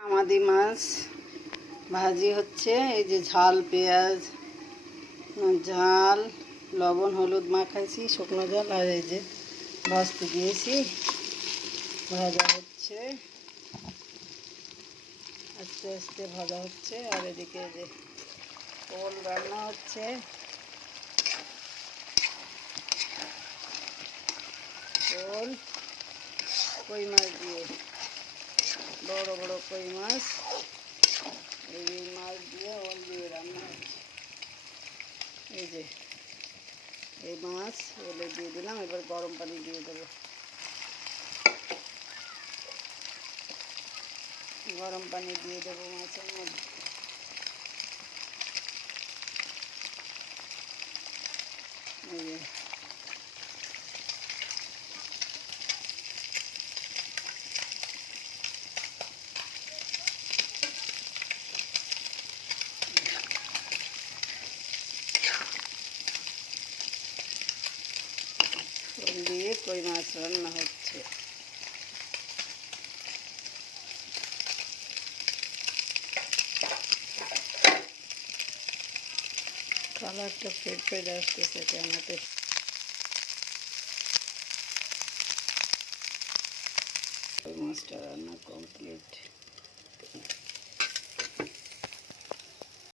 Amadi মাছ ভাজি হচ্ছে। এই যে ঝাল পেঁয়াজ, ঝাল, লবণ হলুদ মাখাইছি, শুকনো ঝাল, আর এই যে ভাজতে দিয়েছি, ভাজা হচ্ছে, আস্তে আস্তে ভাজা হচ্ছে। আর এদিকে যে ওল রান্না হচ্ছে, ওল কই মাছ দিয়ে, বড় বড় কই মাছ, এই মাছ দিয়ে ওল দিয়ে রান্না হচ্ছে। এই যে এই মাছ ওলে দিয়ে দিলাম, এবার গরম পানি দিয়ে দেবো। গরম পানি দিয়ে দেবো মাছের মধ্যে। এই যে ওল দিয়ে কই মাছ রান্না হচ্ছে। কালারটা ফেটে আসতেছে কেনাতে। কই মাছটা রান্না কমপ্লিট।